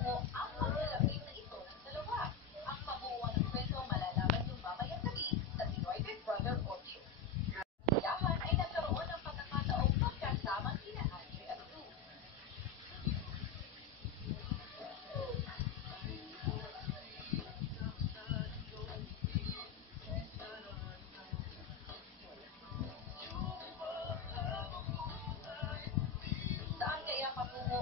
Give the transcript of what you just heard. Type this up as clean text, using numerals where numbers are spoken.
patungo ang paglalapit na ito ng dalawa. Ang kabuuan ng kwento malalaman yung mamayang gabi sa Pinoy Big Brother 8. Yaman ay nagkaroon ng pagkakataong magkasama sina Andre at Lou. Saan kaya patungo